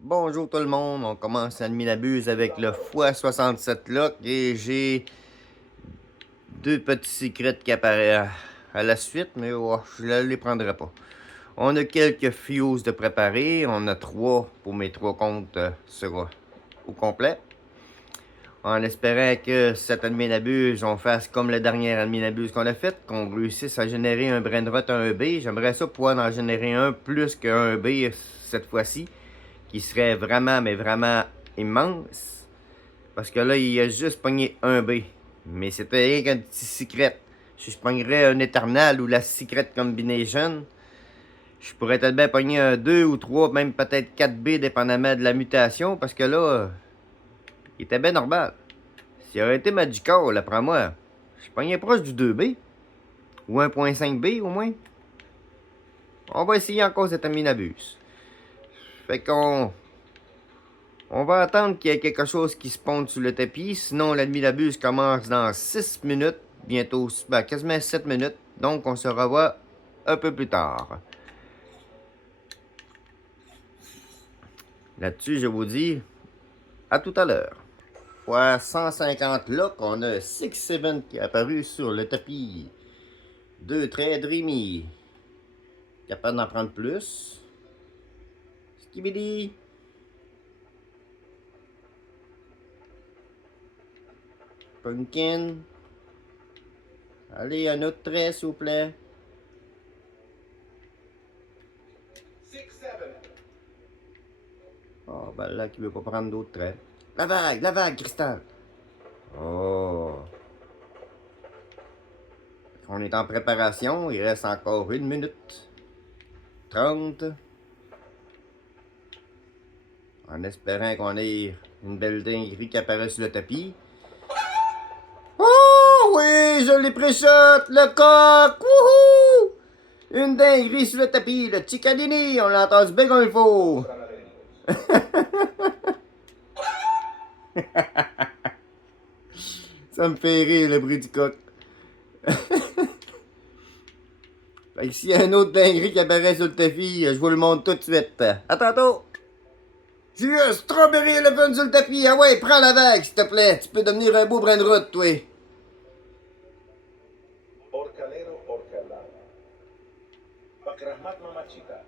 Bonjour tout le monde, on commence à Minabuse avec le x67 lock et j'ai deux petits secrets qui apparaissent à la suite, mais je ne les prendrai pas. On a quelques fuses de préparer, on a trois pour mes trois comptes sera au complet. En espérant que cette Adminabuse, on fasse comme la dernière Adminabuse qu'on a faite, qu'on réussisse à générer un Brainrot à un B. J'aimerais ça pouvoir en générer un plus qu'un B cette fois-ci, qui serait vraiment, mais vraiment immense. Parce que là, il a juste pogné un B. Mais c'était rien qu'un petit secret. Si je pognerais un Eternal ou la Secret Combination, je pourrais peut-être bien pogner un 2 ou 3, même peut-être 4 B, dépendamment de la mutation. Parce que là, il était bien normal. S'il aurait été Magical, après moi, je pognais proche du 2B. Ou 1.5B au moins. On va essayer encore cette Aminabus. Fait qu'on On va attendre qu'il y ait quelque chose qui se ponde sur le tapis. Sinon, l'adminabuse commence dans 6 minutes. Bientôt, quasiment 7 minutes. Donc, on se revoit un peu plus tard. Là-dessus, je vous dis à tout à l'heure. Fois 150 là qu'on a 6-7 qui est apparu sur le tapis. Deux traits Dreamy. Capable d'en prendre plus. Skibidi. Pumpkin. Allez, un autre trait, s'il vous plaît. Oh, ben là, qui veut pas prendre d'autres traits. La vague, Cristal. Oh. On est en préparation. Il reste encore 1 minute 30. En espérant qu'on ait une belle dinguerie qui apparaît sur le tapis. Oh oui, je l'ai pré-shot, le coq. Wouhou! Une dinguerie sur le tapis, le Ciccadini. On l'entend bien comme il faut. Ça me fait rire le bruit du coq. Fait que s'il y a un autre dinguerie qui apparaît sur le tapis, je vous le montre tout de suite. À tantôt! J'ai eu un strawberry elephant sur le tapis. Ah ouais, prends la vague, s'il te plaît. Tu peux devenir un beau brin de route, toi. Orcalero Orcala. Bakrahmat Mamachita.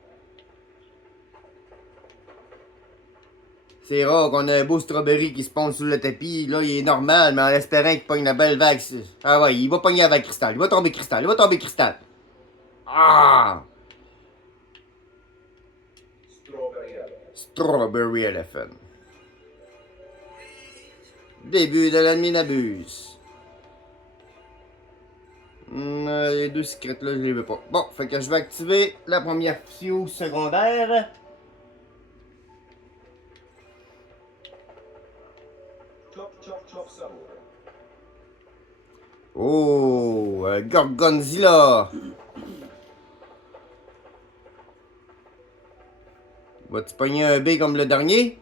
C'est rare qu'on ait un beau strawberry qui se pond sur le tapis. Là, il est normal, mais en espérant qu'il pogne la belle vague. Ah ouais, il va pogner la vague cristal. Il va tomber cristal. Il va tomber cristal. Ah! Strawberry Elephant. Strawberry elephant. Début de la minabuse. Les deux secrets là, je les veux pas. Bon, fait que je vais activer la première fuse secondaire. Chop Chop Chop Samour. Oh, Gorgonzilla. Va-tu pogner un B comme le dernier?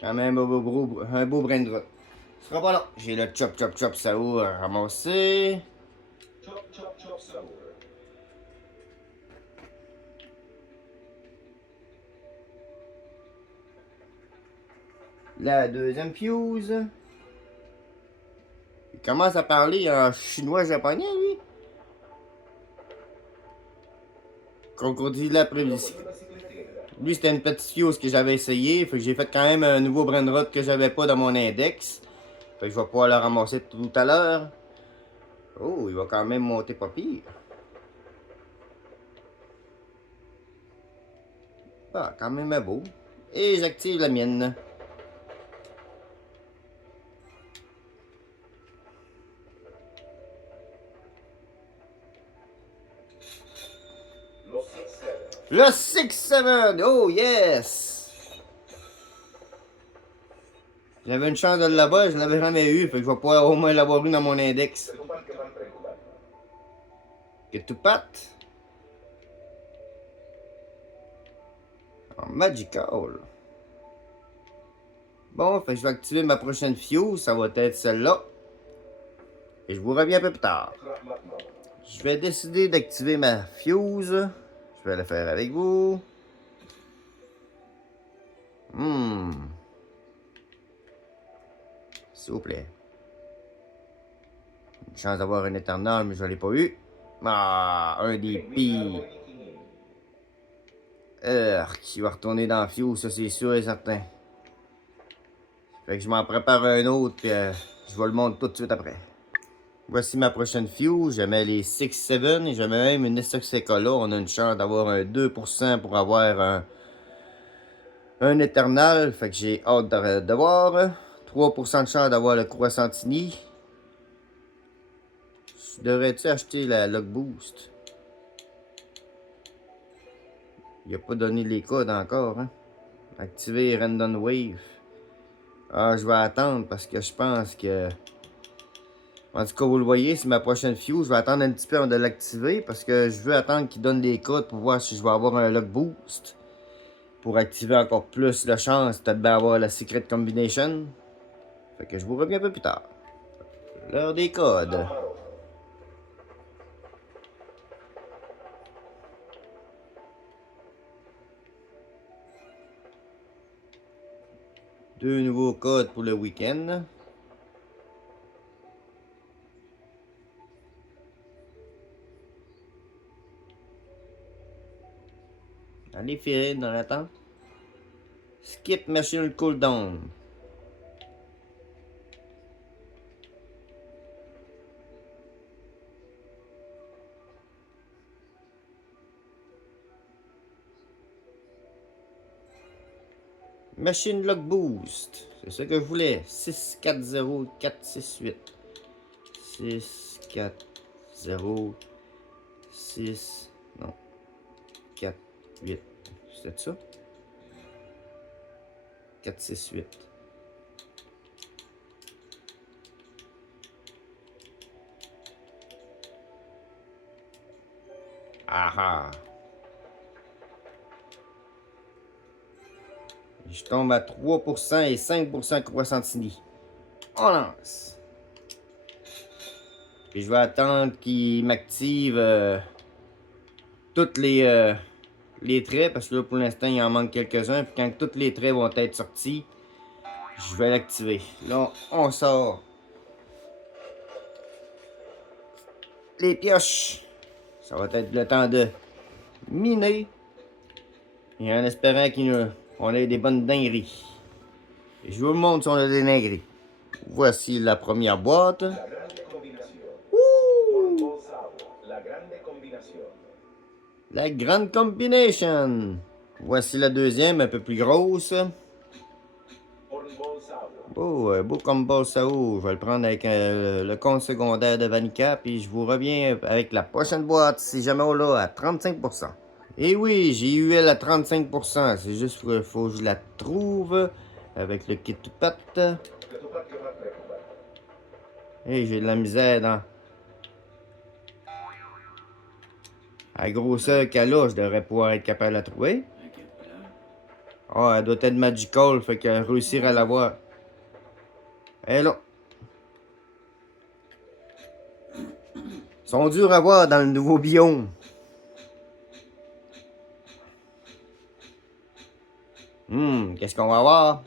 Quand même un beau brin de route. Ce sera pas long. J'ai le chop chop chop Sao à ramasser. Chop Chop Chop Samour. La deuxième fuse. Il commence à parler en chinois-japonais, lui. Crocodile la prévisible. Lui, c'était une petite fuse que j'avais essayé. Fait que j'ai fait quand même un nouveau brin de route que j'avais pas dans mon index. Fait que je vais pouvoir le ramasser tout à l'heure. Oh, il va quand même monter pas pire. Ah, quand même beau. Et j'active la mienne. Los 6-7. Le 6-7! Oh yes! J'avais une chance de l'avoir, je l'avais jamais eu. Fait que je vais pouvoir au moins l'avoir eu dans mon index. Ketupat Kepan Pregubat. Ketupat. En magical. Bon, fait que je vais activer ma prochaine fuse. Ça va être celle-là. Et je vous reviens un peu plus tard. Trap maintenant. Je vais décider d'activer ma fuse. Je vais le faire avec vous. S'il vous plaît. Une chance d'avoir un éternel, mais je l'ai pas eu. Ah, un des pires. Qui va retourner dans la fuse, ça c'est sûr et certain. Fait que je m'en prépare un autre, puis je vais le monter tout de suite après. Voici ma prochaine fuse. Je mets les 6-7 et je mets même une SXK-là. On a une chance d'avoir un 2% pour avoir un éternel. Fait que j'ai hâte de voir. 3% de chance d'avoir le Croissantini. Devrais-tu acheter la Log Boost? Il n'a pas donné les codes encore. Hein? Activer Random Wave. Ah, je vais attendre parce que je pense que... En tout cas, vous le voyez, c'est ma prochaine fuse. Je vais attendre un petit peu avant de l'activer parce que je veux attendre qu'il donne des codes pour voir si je vais avoir un Log Boost. Pour activer encore plus la chance d'avoir la Secret Combination. Fait que je vous reviens un peu plus tard. L'heure des codes. Deux nouveaux codes pour le week-end. Allez, Férine, dans l'attente. Skip Machine Cooldown. Machine Lock Boost. C'est ça que je voulais. 6, 4, 0, 4, 6, 8. 6, 4, 0, 6, non, 4, 8. C'est ça? 4, 6, 8. Ah. Je tombe à 3% et 5% Croissantini. On lance. Puis je vais attendre qu'il m'active tous les traits. Parce que là, pour l'instant, il en manque quelques-uns. Puis quand tous les traits vont être sortis, je vais l'activer. Là, on sort les pioches. Ça va être le temps de miner. Et en espérant qu'on ait des bonnes dingueries. Et je vous montre si on a des dingueries. Voici la première boîte. La grande combinación. Ouh! La grande combinación. La grande combination. Voici la deuxième, un peu plus grosse. Beau comme Bolsao. Je vais le prendre avec le compte secondaire de Vanica. Puis je vous reviens avec la prochaine boîte si jamais on l'a à 35%. Et oui, j'ai eu elle à 35%. C'est juste qu'il faut que je la trouve avec le kit tout pâte. Et j'ai de la misère dans la grosseur qu'elle a. Je devrais pouvoir être capable de la trouver. Ah, elle doit être magical. Fait que réussir à l'avoir. Elle est là. Ils sont durs à voir dans le nouveau biome. Qu'est-ce qu'on va avoir?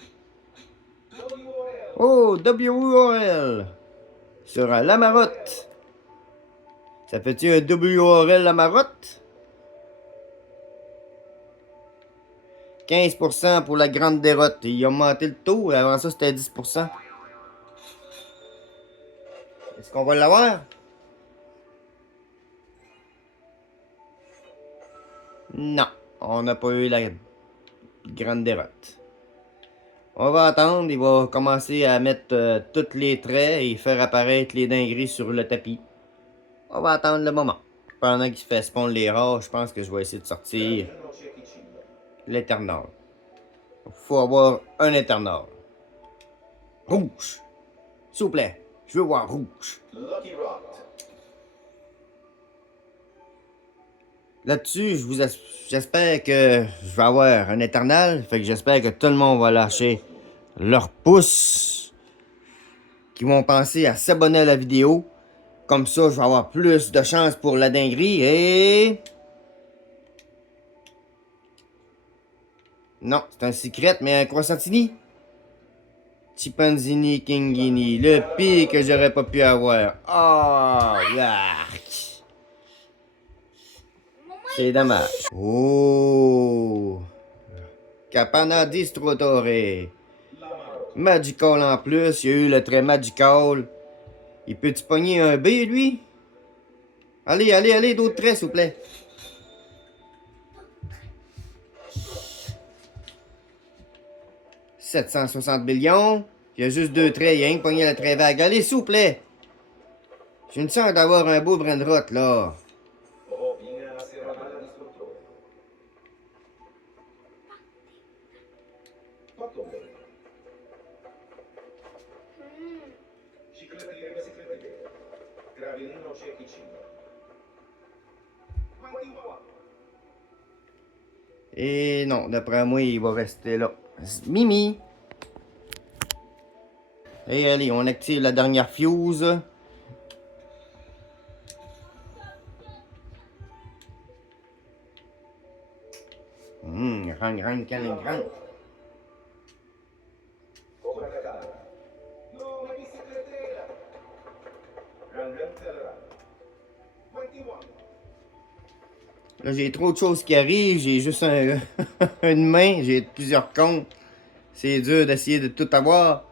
Oh, WRL. Sur la marotte. Ça fait-tu un WRL la marotte? 15% pour la grande déroute. Il a augmenté le taux. Avant ça, c'était 10%. Est-ce qu'on va l'avoir? Non. On n'a pas eu la grande déroute. On va attendre. Il va commencer à mettre tous les traits et faire apparaître les dingueries sur le tapis. On va attendre le moment. Pendant qu'il fait spawn les rares, je pense que je vais essayer de sortir l'éternel. Il faut avoir un éternel. Rouge. S'il vous plaît. Je veux voir rouge. Là-dessus, j'espère que je vais avoir un éternel. Fait que j'espère que tout le monde va lâcher leur pouce, qui vont penser à s'abonner à la vidéo. Comme ça, je vais avoir plus de chance pour la dinguerie. Et... non, c'est un secret, mais un croissantini. Chimpanzini Kingini, le pire que j'aurais pas pu avoir. Oh, yark. C'est dommage. Oh, Capana Distrotore. Magical en plus, il y a eu le trait Magical. Il peut-tu pogner un B, lui? Allez, allez, allez, d'autres traits, s'il vous plaît. « 760 millions. Il y a juste 2 traits, il y a rien que pogné le trait vague. Allez, s'il vous plaît. J'ai une chance d'avoir un beau Brandrot, là. Et non, d'après moi, il va rester là. Mimi. Et allez, on active la dernière fuse. Rang, grand. Là, j'ai trop de choses qui arrivent. J'ai juste une main. J'ai plusieurs comptes. C'est dur d'essayer de tout avoir.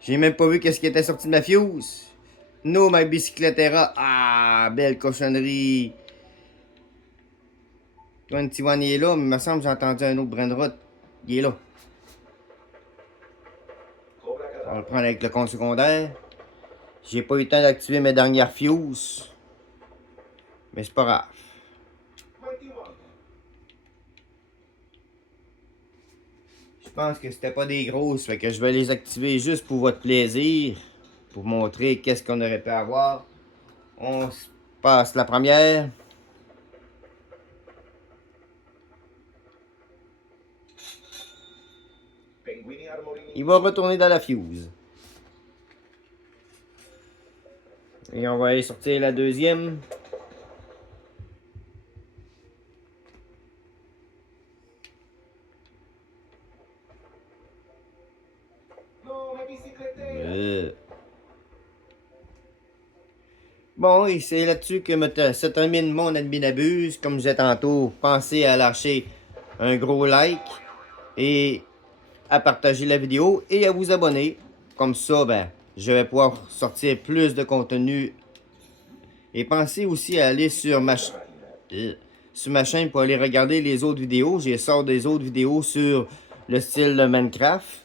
J'ai même pas vu qu'est-ce qui était sorti de ma fuse. No, my bicycletera. Ah, belle cochonnerie. 21 il est là, mais il me semble que j'ai entendu un autre Brandrot. Il est là. On va le prendre avec le compte secondaire. J'ai pas eu le temps d'activer mes dernières fuses. Mais c'est pas grave. Je pense que c'était pas des grosses, fait que je vais les activer juste pour votre plaisir. Pour montrer qu'est-ce qu'on aurait pu avoir. On se passe la première. Il va retourner dans la fuse. Et on va aller sortir la deuxième. Bon, et c'est là-dessus que se termine mon Adminabuse. Comme je disais tantôt, pensez à lâcher un gros like et à partager la vidéo et à vous abonner. Comme ça, ben, je vais pouvoir sortir plus de contenu. Et pensez aussi à aller sur ma chaîne pour aller regarder les autres vidéos. J'ai sort des autres vidéos sur le style de Minecraft.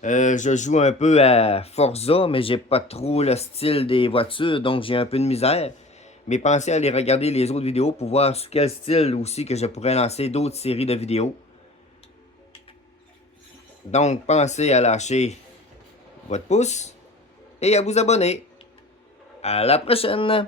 Je joue un peu à Forza, mais j'ai pas trop le style des voitures, donc j'ai un peu de misère. Mais pensez à aller regarder les autres vidéos pour voir sur quel style aussi que je pourrais lancer d'autres séries de vidéos. Donc pensez à lâcher votre pouce et à vous abonner. À la prochaine!